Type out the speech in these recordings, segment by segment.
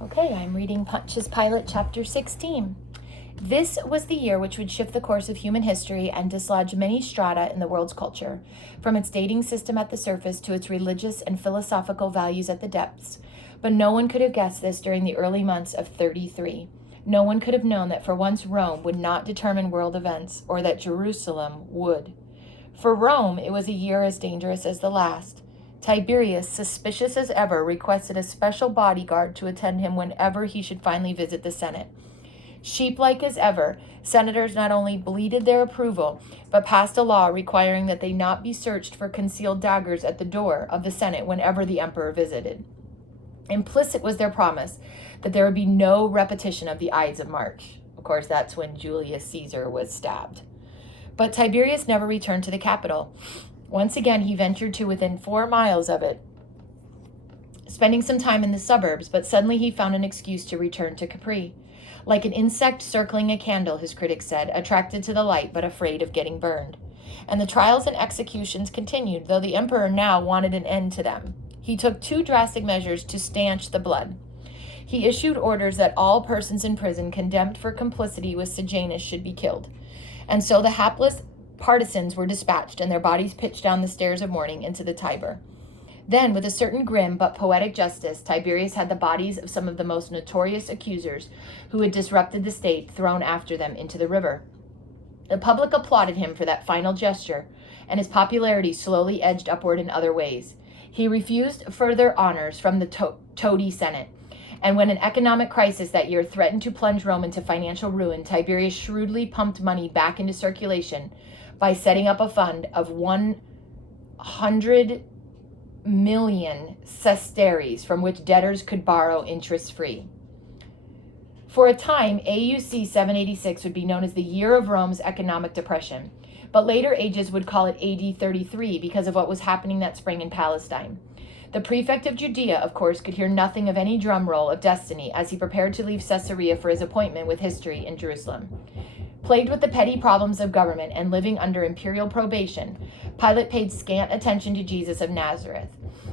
Okay, I'm reading Pontius Pilate, chapter 16. This was the year which would shift the course of human history and dislodge many strata in the world's culture, from its dating system at the surface to its religious and philosophical values at the depths. But no one could have guessed this during the early months of 33. No one could have known that for once Rome would not determine world events, or that Jerusalem would. For Rome, it was a year as dangerous as the last. Tiberius, suspicious as ever, requested a special bodyguard to attend him whenever he should finally visit the Senate. Sheep-like as ever, senators not only bleated their approval, but passed a law requiring that they not be searched for concealed daggers at the door of the Senate whenever the emperor visited. Implicit was their promise that there would be no repetition of the Ides of March. Of course, that's when Julius Caesar was stabbed. But Tiberius never returned to the capital. Once again, he ventured to within 4 miles of it, spending some time in the suburbs, but suddenly he found an excuse to return to Capri. Like an insect circling a candle, his critics said, attracted to the light but afraid of getting burned. And the trials and executions continued, though the emperor now wanted an end to them. He took 2 drastic measures to stanch the blood. He issued orders that all persons in prison condemned for complicity with Sejanus should be killed. And so the hapless partisans were dispatched and their bodies pitched down the stairs of mourning into the Tiber. Then, with a certain grim but poetic justice, Tiberius had the bodies of some of the most notorious accusers who had disrupted the state thrown after them into the river. The public applauded him for that final gesture, and his popularity slowly edged upward in other ways. He refused further honors from the toady Senate, and when an economic crisis that year threatened to plunge Rome into financial ruin, Tiberius shrewdly pumped money back into circulation by setting up a fund of 100 million sesterces from which debtors could borrow interest-free. For a time, AUC 786 would be known as the year of Rome's economic depression, but later ages would call it AD 33 because of what was happening that spring in Palestine. The prefect of Judea, of course, could hear nothing of any drum roll of destiny as he prepared to leave Caesarea for his appointment with history in Jerusalem. Plagued with the petty problems of government and living under imperial probation, Pilate paid scant attention to Jesus of Nazareth.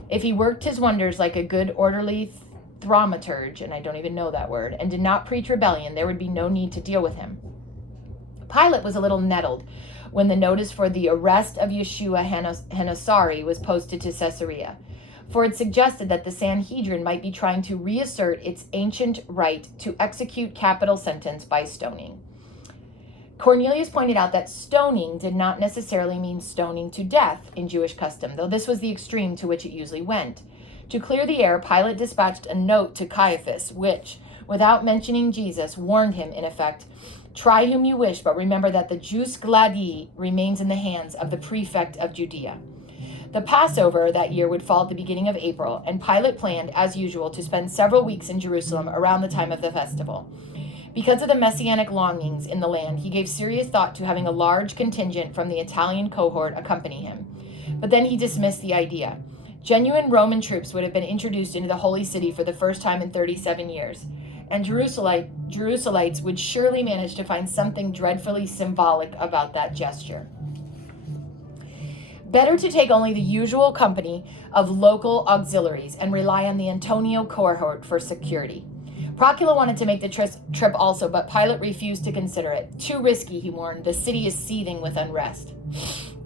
If he worked his wonders like a good orderly thaumaturge, and I don't even know that word, and did not preach rebellion, there would be no need to deal with him. Pilate was a little nettled when the notice for the arrest of Yeshua Hanasari was posted to Caesarea, for it suggested that the Sanhedrin might be trying to reassert its ancient right to execute capital sentence by stoning. Cornelius pointed out that stoning did not necessarily mean stoning to death in Jewish custom, though this was the extreme to which it usually went. To clear the air, Pilate dispatched a note to Caiaphas, which, without mentioning Jesus, warned him, in effect, "Try whom you wish, but remember that the jus gladii remains in the hands of the prefect of Judea." The Passover that year would fall at the beginning of April, and Pilate planned, as usual, to spend several weeks in Jerusalem around the time of the festival. Because of the messianic longings in the land, he gave serious thought to having a large contingent from the Italian cohort accompany him. But then he dismissed the idea. Genuine Roman troops would have been introduced into the holy city for the first time in 37 years, and Jerusalemites would surely manage to find something dreadfully symbolic about that gesture. Better to take only the usual company of local auxiliaries and rely on the Antonio cohort for security. Procula wanted to make the trip also, but Pilate refused to consider it. Too risky, he warned. The city is seething with unrest.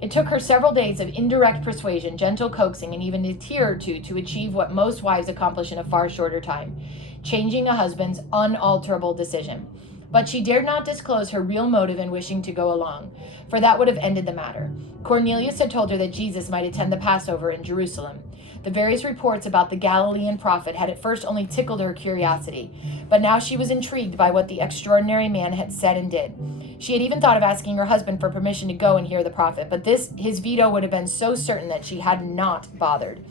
It took her several days of indirect persuasion, gentle coaxing, and even a tear or two to achieve what most wives accomplish in a far shorter time, changing a husband's unalterable decision. But she dared not disclose her real motive in wishing to go along, for that would have ended the matter. Cornelius had told her that Jesus might attend the Passover in Jerusalem. The various reports about the Galilean prophet had at first only tickled her curiosity, but now she was intrigued by what the extraordinary man had said and did. She had even thought of asking her husband for permission to go and hear the prophet, but his veto would have been so certain that she had not bothered.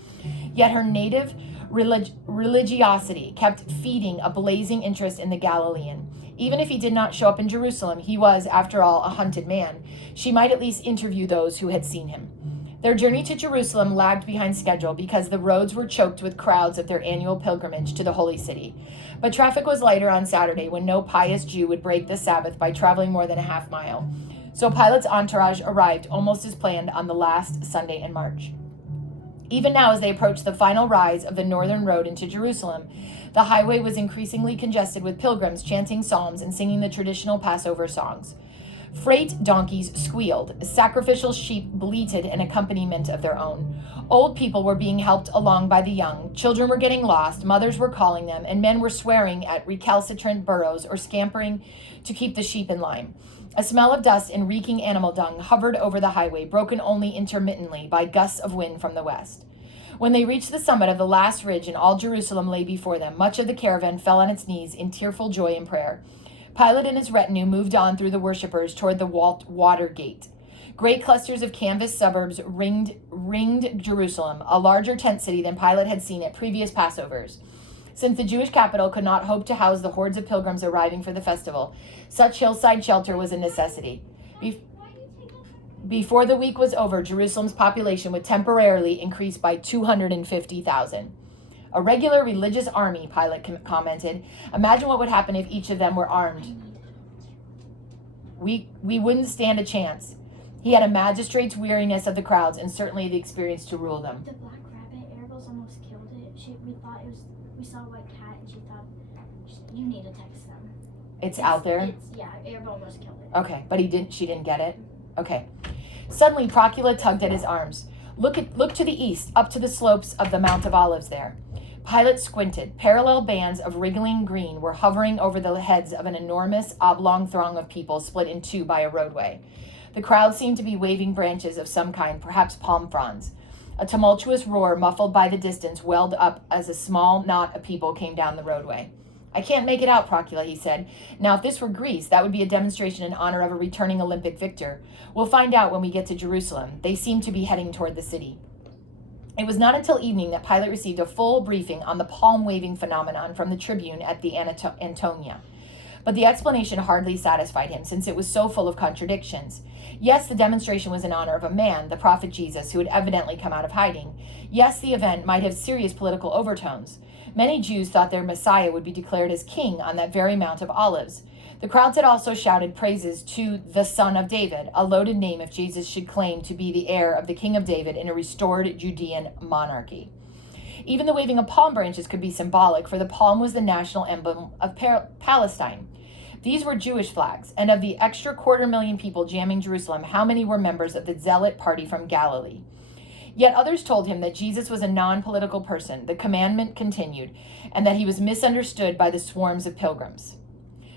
Yet her native religiosity kept feeding a blazing interest in the Galilean. Even if he did not show up in Jerusalem, he was, after all, a hunted man. She might at least interview those who had seen him. Their journey to Jerusalem lagged behind schedule because the roads were choked with crowds of their annual pilgrimage to the holy city. But traffic was lighter on Saturday, when no pious Jew would break the Sabbath by traveling more than a half mile. So Pilate's entourage arrived almost as planned on the last Sunday in March. Even now, as they approached the final rise of the northern road into Jerusalem, The highway was increasingly congested with pilgrims chanting psalms and singing the traditional Passover songs. Freight donkeys squealed. Sacrificial sheep bleated an accompaniment of their own. Old people were being helped along by the young. Children were getting lost. Mothers were calling them, and men were swearing at recalcitrant burros or scampering to keep the sheep in line. A smell of dust and reeking animal dung hovered over the highway, broken only intermittently by gusts of wind from the west. When they reached the summit of the last ridge and all Jerusalem lay before them, much of the caravan fell on its knees in tearful joy and prayer. Pilate and his retinue moved on through the worshippers toward the water gate. Great clusters of canvas suburbs ringed Jerusalem, a larger tent city than Pilate had seen at previous Passovers. Since the Jewish capital could not hope to house the hordes of pilgrims arriving for the festival, such hillside shelter was a necessity. Before the week was over, Jerusalem's population would temporarily increase by 250,000. A regular religious army, Pilate commented. Imagine what would happen if each of them were armed. We wouldn't stand a chance. He had a magistrate's weariness of the crowds and certainly the experience to rule them. The black rabbit, Arabel's almost killed it. We saw a white cat and she thought, you need to text them. It's out there? Arabel almost killed it. Okay, but she didn't get it? Okay. Suddenly, Procula tugged at his arms. Look to the east, up to the slopes of the Mount of Olives there. Pilate squinted. Parallel bands of wriggling green were hovering over the heads of an enormous oblong throng of people split in two by a roadway. The crowd seemed to be waving branches of some kind, perhaps palm fronds. A tumultuous roar, muffled by the distance, welled up as a small knot of people came down the roadway. I can't make it out, Procula, he said. Now, if this were Greece, that would be a demonstration in honor of a returning Olympic victor. We'll find out when we get to Jerusalem. They seem to be heading toward the city. It was not until evening that Pilate received a full briefing on the palm-waving phenomenon from the tribune at the Antonia. But the explanation hardly satisfied him, since it was so full of contradictions. Yes, the demonstration was in honor of a man, the prophet Jesus, who had evidently come out of hiding. Yes, the event might have serious political overtones. Many Jews thought their Messiah would be declared as king on that very Mount of Olives. The crowds had also shouted praises to the Son of David, a loaded name if Jesus should claim to be the heir of the King of David in a restored Judean monarchy. Even the waving of palm branches could be symbolic, for the palm was the national emblem of Palestine. These were Jewish flags, and of the extra 250,000 people jamming Jerusalem, how many were members of the Zealot party from Galilee? Yet others told him that Jesus was a non-political person, the commandment continued, and that he was misunderstood by the swarms of pilgrims.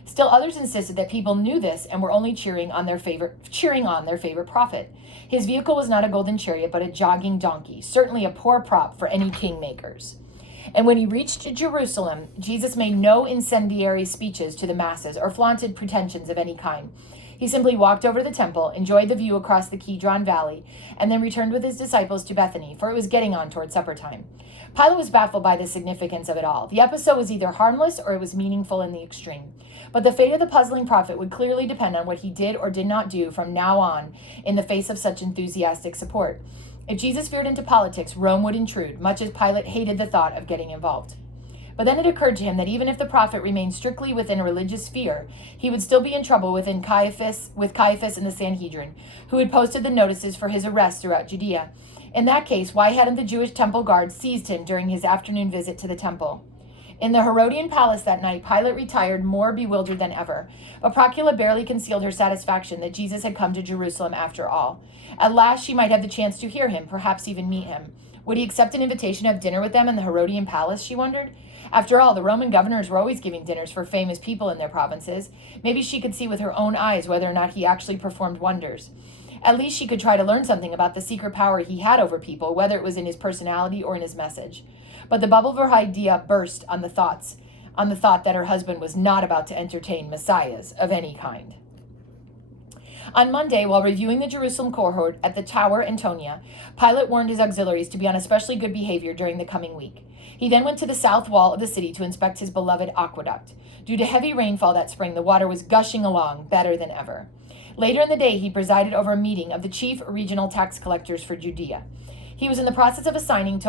Still others insisted that people knew this and were only cheering on their favorite prophet. His vehicle was not a golden chariot, but a jogging donkey, certainly a poor prop for any kingmakers. And when he reached Jerusalem, Jesus made no incendiary speeches to the masses or flaunted pretensions of any kind. He simply walked over to the temple, enjoyed the view across the Kidron Valley, and then returned with his disciples to Bethany, for it was getting on toward supper time. Pilate was baffled by the significance of it all. The episode was either harmless or it was meaningful in the extreme. But the fate of the puzzling prophet would clearly depend on what he did or did not do from now on in the face of such enthusiastic support. If Jesus veered into politics, Rome would intrude, much as Pilate hated the thought of getting involved. But then it occurred to him that even if the prophet remained strictly within a religious sphere, he would still be in trouble with Caiaphas and the Sanhedrin, who had posted the notices for his arrest throughout Judea. In that case, why hadn't the Jewish temple guard seized him during his afternoon visit to the temple? In the Herodian palace that night, Pilate retired more bewildered than ever, but Procula barely concealed her satisfaction that Jesus had come to Jerusalem after all. At last she might have the chance to hear him, perhaps even meet him. Would he accept an invitation to have dinner with them in the Herodian palace, she wondered? After all, the Roman governors were always giving dinners for famous people in their provinces. Maybe she could see with her own eyes whether or not he actually performed wonders. At least she could try to learn something about the secret power he had over people, whether it was in his personality or in his message. But the bubble of her idea burst on the thought that her husband was not about to entertain messiahs of any kind. On Monday, while reviewing the Jerusalem cohort at the Tower Antonia, Pilate warned his auxiliaries to be on especially good behavior during the coming week. He then went to the south wall of the city to inspect his beloved aqueduct. Due to heavy rainfall that spring, the water was gushing along better than ever. Later in the day, he presided over a meeting of the chief regional tax collectors for Judea. He was in the process of assigning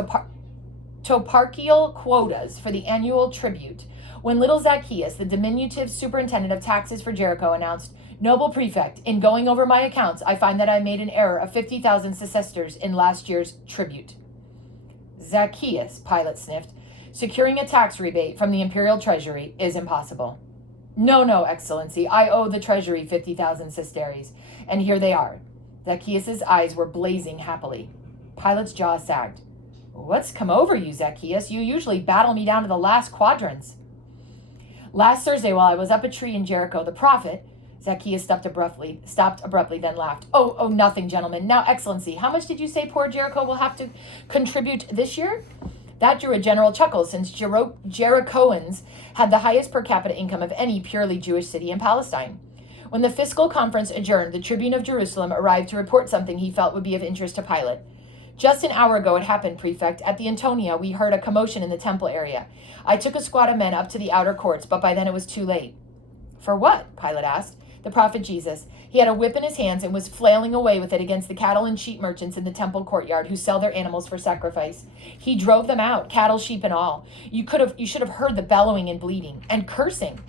toparchial quotas for the annual tribute when little Zacchaeus, the diminutive superintendent of taxes for Jericho, announced, "Noble prefect, in going over my accounts, I find that I made an error of 50,000 sesterces in last year's tribute." Zacchaeus, Pilate sniffed. Securing a tax rebate from the imperial treasury is impossible. No, no, Excellency, I owe the treasury 50,000 sesterces, and here they are. Zacchaeus' eyes were blazing happily. Pilate's jaw sagged. What's come over you, Zacchaeus? You usually battle me down to the last quadrants. Last Thursday, while I was up a tree in Jericho, the prophet... Zacchaeus stopped abruptly, then laughed. Oh, nothing, gentlemen. Now, Excellency, how much did you say poor Jericho will have to contribute this year? That drew a general chuckle, since Jerichoans had the highest per capita income of any purely Jewish city in Palestine. When the fiscal conference adjourned, the tribune of Jerusalem arrived to report something he felt would be of interest to Pilate. Just an hour ago it happened, Prefect. At the Antonia, we heard a commotion in the temple area. I took a squad of men up to the outer courts, but by then it was too late. For what? Pilate asked. The prophet Jesus. He had a whip in his hands and was flailing away with it against the cattle and sheep merchants in the temple courtyard who sell their animals for sacrifice. He drove them out, cattle, sheep, and all. You should have heard the bellowing and bleating and cursing.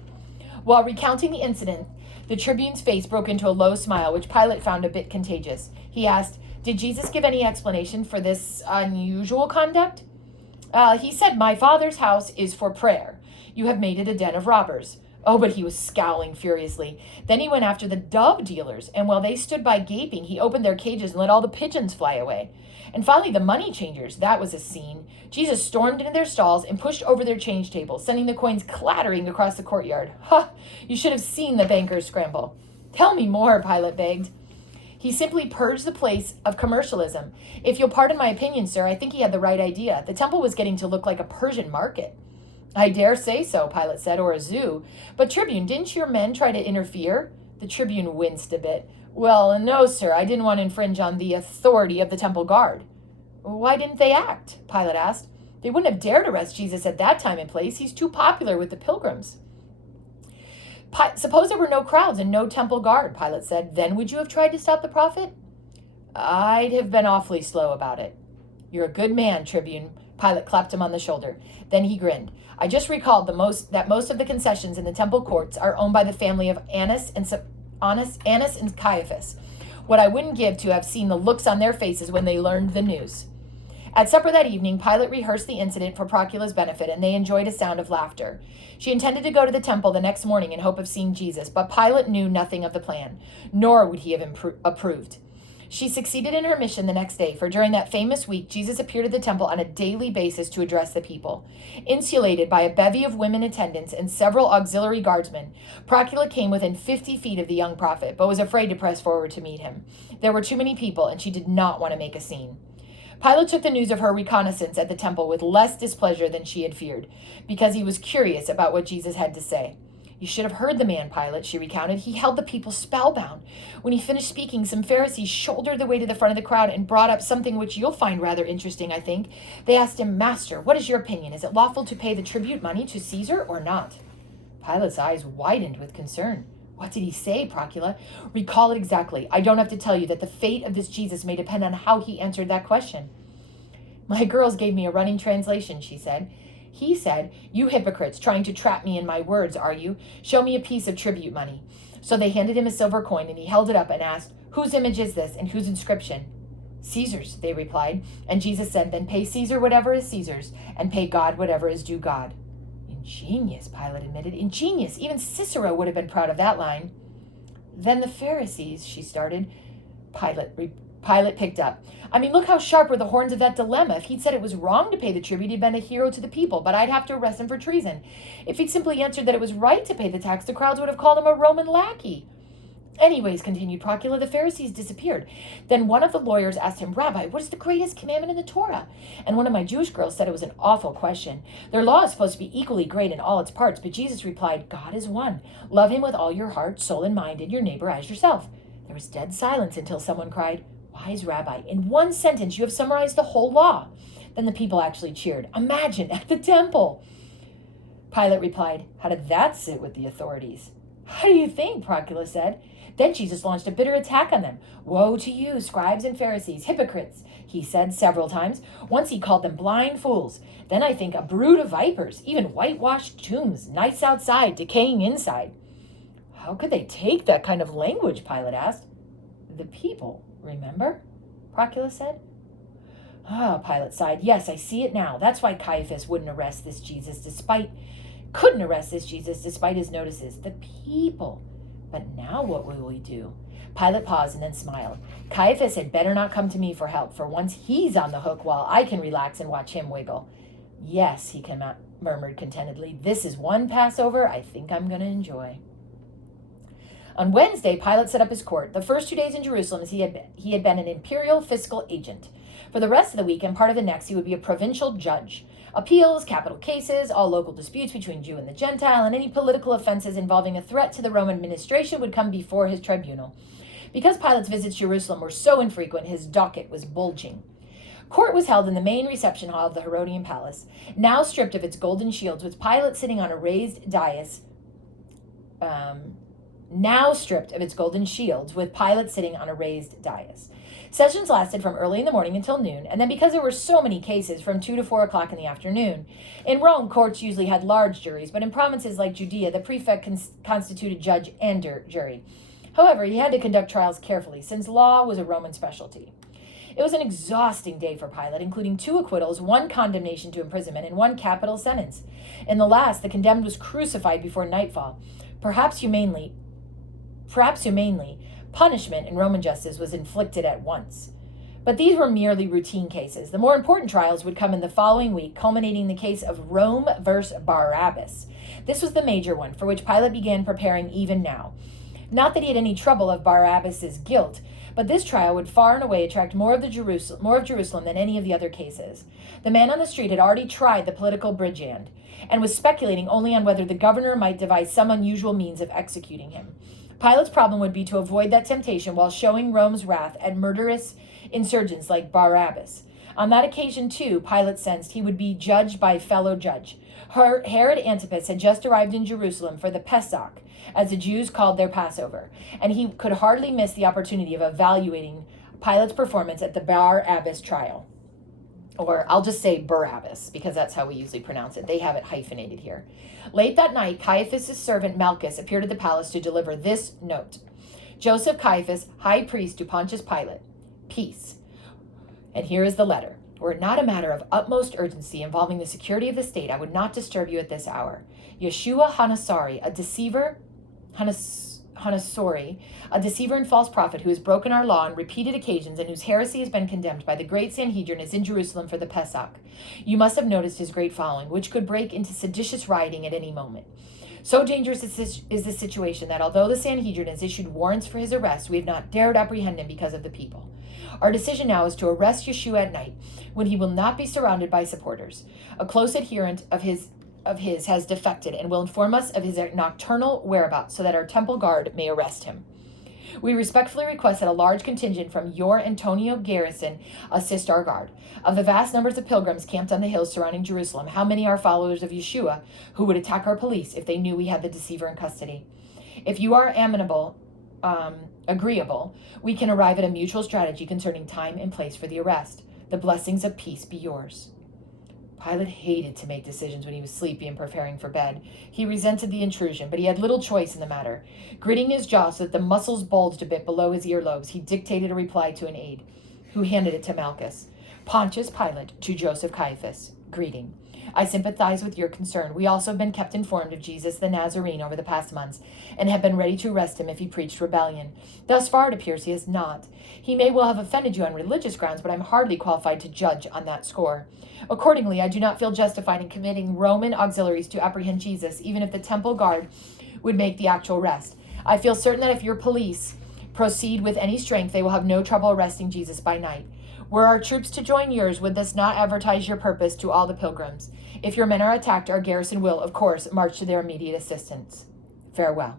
While recounting the incident, the tribune's face broke into a low smile, which Pilate found a bit contagious. He asked, Did Jesus give any explanation for this unusual conduct? He said, My Father's house is for prayer. You have made it a den of robbers. Oh, but he was scowling furiously. Then he went after the dove dealers, and while they stood by gaping, he opened their cages and let all the pigeons fly away. And finally, the money changers. That was a scene. Jesus stormed into their stalls and pushed over their change tables, sending the coins clattering across the courtyard. Ha! You should have seen the bankers scramble. Tell me more, Pilate begged. He simply purged the place of commercialism. If you'll pardon my opinion, sir, I think he had the right idea. The temple was getting to look like a Persian market. I dare say so, Pilate said, or a zoo. But, Tribune, didn't your men try to interfere? The Tribune winced a bit. Well, no, sir, I didn't want to infringe on the authority of the temple guard. Why didn't they act? Pilate asked. They wouldn't have dared arrest Jesus at that time and place. He's too popular with the pilgrims. Suppose there were no crowds and no temple guard, Pilate said. Then would you have tried to stop the prophet? I'd have been awfully slow about it. You're a good man, Tribune. Pilate clapped him on the shoulder. Then he grinned. I just recalled that most of the concessions in the temple courts are owned by the family of Annas and Caiaphas. What I wouldn't give to have seen the looks on their faces when they learned the news. At supper that evening, Pilate rehearsed the incident for Procula's benefit, and they enjoyed a sound of laughter. She intended to go to the temple the next morning in hope of seeing Jesus, but Pilate knew nothing of the plan, nor would he have approved. She succeeded in her mission the next day, for during that famous week, Jesus appeared at the temple on a daily basis to address the people. Insulated by a bevy of women attendants and several auxiliary guardsmen, Procula came within 50 feet of the young prophet, but was afraid to press forward to meet him. There were too many people, and she did not want to make a scene. Pilate took the news of her reconnaissance at the temple with less displeasure than she had feared, because he was curious about what Jesus had to say. You should have heard the man, Pilate, she recounted. He held the people spellbound. When he finished speaking, some Pharisees shouldered their way to the front of the crowd and brought up something which you'll find rather interesting, I think. They asked him, Master, what is your opinion? Is it lawful to pay the tribute money to Caesar or not? Pilate's eyes widened with concern. What did he say, Procula? Recall it exactly. I don't have to tell you that the fate of this Jesus may depend on how he answered that question. My girls gave me a running translation, she said. He said, You hypocrites, trying to trap me in my words, are you? Show me a piece of tribute money. So they handed him a silver coin, and he held it up and asked, Whose image is this, and whose inscription? Caesar's, they replied. And Jesus said, Then pay Caesar whatever is Caesar's, and pay God whatever is due God. Ingenious, Pilate admitted. Ingenious. Even Cicero would have been proud of that line. Then the Pharisees, she started. Pilate picked up. I mean, look how sharp were the horns of that dilemma. If he'd said it was wrong to pay the tribute, he'd been a hero to the people, but I'd have to arrest him for treason. If he'd simply answered that it was right to pay the tax, the crowds would have called him a Roman lackey. Anyways, continued Procula, the Pharisees disappeared. Then one of the lawyers asked him, Rabbi, what is the greatest commandment in the Torah? And one of my Jewish girls said it was an awful question. Their law is supposed to be equally great in all its parts, but Jesus replied, God is one. Love him with all your heart, soul, and mind, and your neighbor as yourself. There was dead silence until someone cried, Wise Rabbi, in one sentence you have summarized the whole law. Then the people actually cheered. Imagine, at the temple. Pilate replied, How did that sit with the authorities? How do you think? Procula said. Then Jesus launched a bitter attack on them. Woe to you, scribes and Pharisees, hypocrites, he said several times. Once he called them blind fools. Then I think a brood of vipers, even whitewashed tombs, nice outside, decaying inside. How could they take that kind of language? Pilate asked. The people, remember? Procula said. Ah, Pilate sighed. Yes, I see it now. That's why Caiaphas couldn't arrest this Jesus despite his notices. The people. But now what will we do? Pilate paused and then smiled. Caiaphas had better not come to me for help, for once he's on the hook while I can relax and watch him wiggle. Yes, he murmured contentedly. This is one Passover I think I'm going to enjoy. On Wednesday, Pilate set up his court. The first 2 days in Jerusalem, he had been an imperial fiscal agent. For the rest of the week and part of the next, he would be a provincial judge. Appeals, capital cases, all local disputes between Jew and the Gentile, and any political offenses involving a threat to the Roman administration would come before his tribunal. Because Pilate's visits to Jerusalem were so infrequent, his docket was bulging. Court was held in the main reception hall of the Herodian palace, now stripped of its golden shields, with Pilate sitting on a raised dais. Sessions lasted from early in the morning until noon, and then because there were so many cases, from 2 to 4 o'clock in the afternoon. In Rome, courts usually had large juries, but in provinces like Judea, the prefect constituted judge and jury. However, he had to conduct trials carefully, since law was a Roman specialty. It was an exhausting day for Pilate, including 2 acquittals, 1 condemnation to imprisonment, and 1 capital sentence. In the last, the condemned was crucified before nightfall. Perhaps humanely, punishment in Roman justice was inflicted at once. But these were merely routine cases. The more important trials would come in the following week, culminating in the case of Rome versus Barabbas. This was the major one, for which Pilate began preparing even now. Not that he had any trouble of Barabbas's guilt, but this trial would far and away attract more of Jerusalem than any of the other cases. The man on the street had already tried the political brigand, and was speculating only on whether the governor might devise some unusual means of executing him. Pilate's problem would be to avoid that temptation while showing Rome's wrath at murderous insurgents like Barabbas. On that occasion, too, Pilate sensed he would be judged by fellow judge. Herod Antipas had just arrived in Jerusalem for the Pesach, as the Jews called their Passover, and he could hardly miss the opportunity of evaluating Pilate's performance at the Barabbas trial. Or I'll just say Barabbas, because that's how we usually pronounce it. They have it hyphenated here. Late that night, Caiaphas' servant Malchus appeared at the palace to deliver this note. Joseph Caiaphas, high priest to Pontius Pilate. Peace. And here is the letter. Were it not a matter of utmost urgency involving the security of the state, I would not disturb you at this hour. Yeshua Hanasari, a deceiver and false prophet who has broken our law on repeated occasions and whose heresy has been condemned by the great Sanhedrin, is in Jerusalem for the Pesach. You must have noticed his great following, which could break into seditious rioting at any moment. So dangerous is this situation that although the Sanhedrin has issued warrants for his arrest, we have not dared apprehend him because of the people. Our decision now is to arrest Yeshua at night, when he will not be surrounded by supporters. A close adherent of his has defected and will inform us of his nocturnal whereabouts so that our temple guard may arrest him. We respectfully request that a large contingent from your Antonio garrison assist our guard. Of the vast numbers of pilgrims camped on the hills surrounding Jerusalem, how many are followers of Yeshua who would attack our police if they knew we had the deceiver in custody? If you are agreeable, we can arrive at a mutual strategy concerning time and place for the arrest. The blessings of peace be yours. Pilate hated to make decisions when he was sleepy and preparing for bed. He resented the intrusion, but he had little choice in the matter. Gritting his jaw so that the muscles bulged a bit below his earlobes, he dictated a reply to an aide, who handed it to Malchus. Pontius Pilate to Joseph Caiaphas. Greeting. I sympathize with your concern. We also have been kept informed of Jesus the Nazarene over the past months, and have been ready to arrest him if he preached rebellion. Thus far, it appears he has not. He may well have offended you on religious grounds, but I'm hardly qualified to judge on that score. Accordingly, I do not feel justified in committing Roman auxiliaries to apprehend Jesus, even if the temple guard would make the actual arrest. I feel certain that if your police proceed with any strength, they will have no trouble arresting Jesus by night. Were our troops to join yours, would this not advertise your purpose to all the pilgrims? If your men are attacked, our garrison will, of course, march to their immediate assistance. Farewell.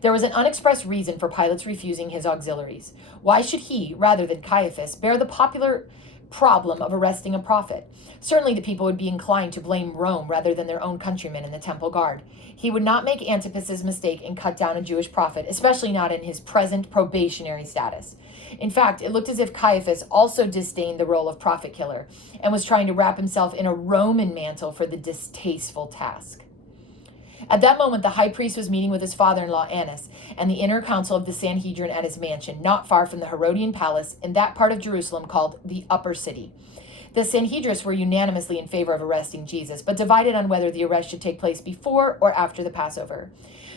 There was an unexpressed reason for Pilate's refusing his auxiliaries. Why should he, rather than Caiaphas, bear the popular problem of arresting a prophet? Certainly the people would be inclined to blame Rome rather than their own countrymen in the temple guard. He would not make Antipas's mistake and cut down a Jewish prophet, especially not in his present probationary status. In fact, it looked as if Caiaphas also disdained the role of prophet killer and was trying to wrap himself in a Roman mantle for the distasteful task. At that moment, the high priest was meeting with his father-in-law Annas and the inner council of the Sanhedrin at his mansion, not far from the Herodian palace in that part of Jerusalem called the Upper City. The Sanhedrists were unanimously in favor of arresting Jesus, but divided on whether the arrest should take place before or after the Passover.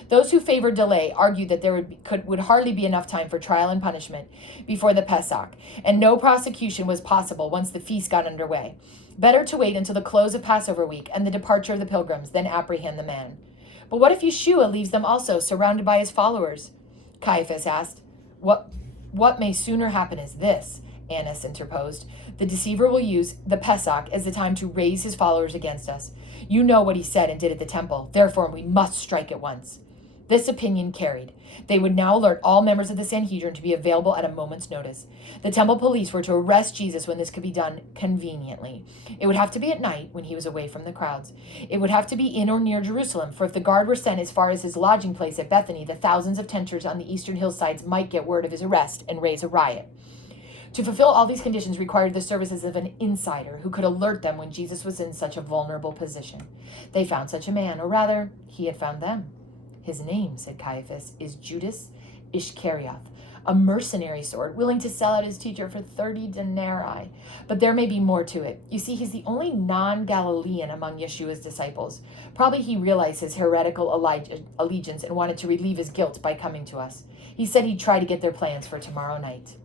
Those who favored delay argued that there would hardly be enough time for trial and punishment before the Pesach, and no prosecution was possible once the feast got underway. Better to wait until the close of Passover week and the departure of the pilgrims than apprehend the man. But what if Yeshua leaves them also, surrounded by his followers? Caiaphas asked. What may sooner happen is this, Annas interposed. The deceiver will use the Pesach as the time to raise his followers against us. You know what he said and did at the temple. Therefore, we must strike at once. This opinion carried. They would now alert all members of the Sanhedrin to be available at a moment's notice. The temple police were to arrest Jesus when this could be done conveniently. It would have to be at night when he was away from the crowds. It would have to be in or near Jerusalem, for if the guard were sent as far as his lodging place at Bethany, the thousands of tenters on the eastern hillsides might get word of his arrest and raise a riot. To fulfill all these conditions required the services of an insider who could alert them when Jesus was in such a vulnerable position. They found such a man, or rather, he had found them. His name, said Caiaphas, is Judas Iscariot, a mercenary sort, willing to sell out his teacher for 30 denarii. But there may be more to it. You see, he's the only non-Galilean among Yeshua's disciples. Probably he realized his heretical allegiance and wanted to relieve his guilt by coming to us. He said he'd try to get their plans for tomorrow night.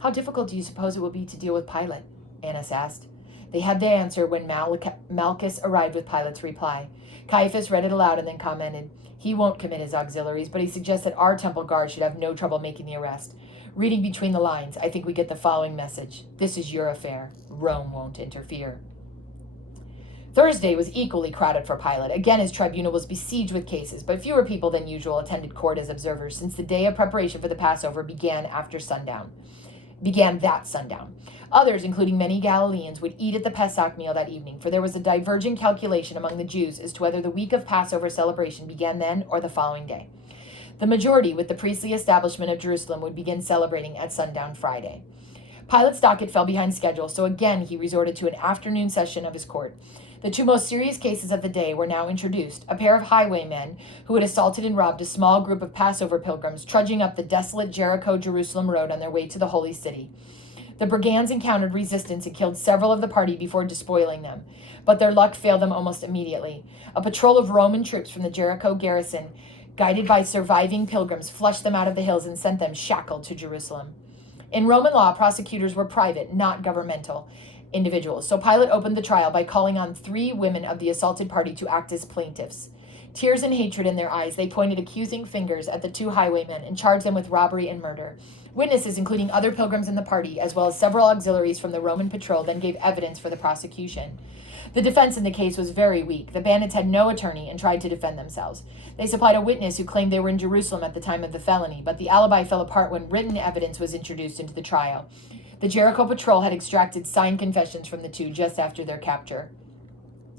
How difficult do you suppose it will be to deal with Pilate? Annas asked. They had their answer when Malchus arrived with Pilate's reply. Caiaphas read it aloud and then commented, He won't commit his auxiliaries, but he suggests that our temple guard should have no trouble making the arrest. Reading between the lines, I think we get the following message. This is your affair. Rome won't interfere. Thursday was equally crowded for Pilate. Again, his tribunal was besieged with cases, but fewer people than usual attended court as observers, since the day of preparation for the Passover began that sundown. Others, including many Galileans, would eat at the Pesach meal that evening, for there was a divergent calculation among the Jews as to whether the week of Passover celebration began then or the following day. The majority, with the priestly establishment of Jerusalem, would begin celebrating at sundown Friday. Pilate's docket fell behind schedule, so again he resorted to an afternoon session of his court. The two most serious cases of the day were now introduced. A pair of highwaymen who had assaulted and robbed a small group of Passover pilgrims trudging up the desolate Jericho-Jerusalem road on their way to the Holy City. The brigands encountered resistance and killed several of the party before despoiling them, but their luck failed them almost immediately. A patrol of Roman troops from the Jericho garrison, guided by surviving pilgrims, flushed them out of the hills and sent them shackled to Jerusalem. In Roman law, prosecutors were private, not governmental individuals, so Pilate opened the trial by calling on 3 women of the assaulted party to act as plaintiffs. Tears and hatred in their eyes, they pointed accusing fingers at the 2 highwaymen and charged them with robbery and murder. Witnesses, including other pilgrims in the party, as well as several auxiliaries from the Roman patrol, then gave evidence for the prosecution. The defense in the case was very weak. The bandits had no attorney and tried to defend themselves. They supplied a witness who claimed they were in Jerusalem at the time of the felony, but the alibi fell apart when written evidence was introduced into the trial. The Jericho patrol had extracted signed confessions from the 2 just after their capture.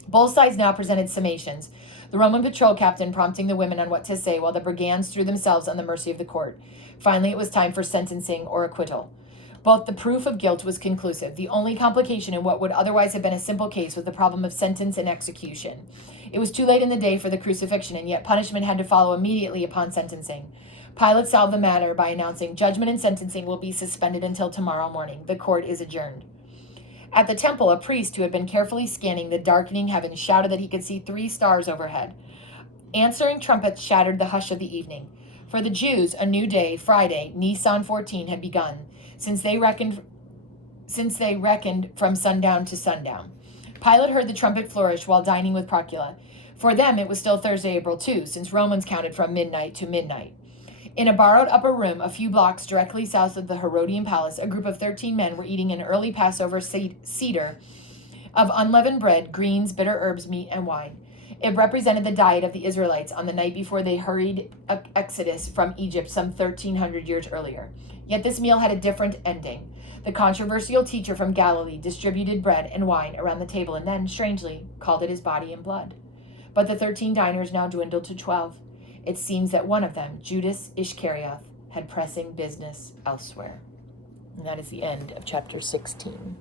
Both sides now presented summations, the Roman patrol captain prompting the women on what to say, while the brigands threw themselves on the mercy of the court. Finally, it was time for sentencing or acquittal. Both the proof of guilt was conclusive. The only complication in what would otherwise have been a simple case was the problem of sentence and execution. It was too late in the day for the crucifixion, and yet punishment had to follow immediately upon sentencing. Pilate solved the matter by announcing judgment and sentencing will be suspended until tomorrow morning. The court is adjourned. At the temple, a priest who had been carefully scanning the darkening heavens shouted that he could see 3 stars overhead. Answering trumpets shattered the hush of the evening. For the Jews, a new day, Friday, Nisan 14, had begun, since they reckoned from sundown to sundown. Pilate heard the trumpet flourish while dining with Procula. For them, it was still Thursday, April 2, since Romans counted from midnight to midnight. In a borrowed upper room, a few blocks directly south of the Herodian palace, a group of 13 men were eating an early Passover seder of unleavened bread, greens, bitter herbs, meat, and wine. It represented the diet of the Israelites on the night before they hurried exodus from Egypt some 1,300 years earlier. Yet this meal had a different ending. The controversial teacher from Galilee distributed bread and wine around the table and then, strangely, called it his body and blood. But the 13 diners now dwindled to 12. It seems that one of them, Judas Iscariot, had pressing business elsewhere. And that is the end of chapter 16.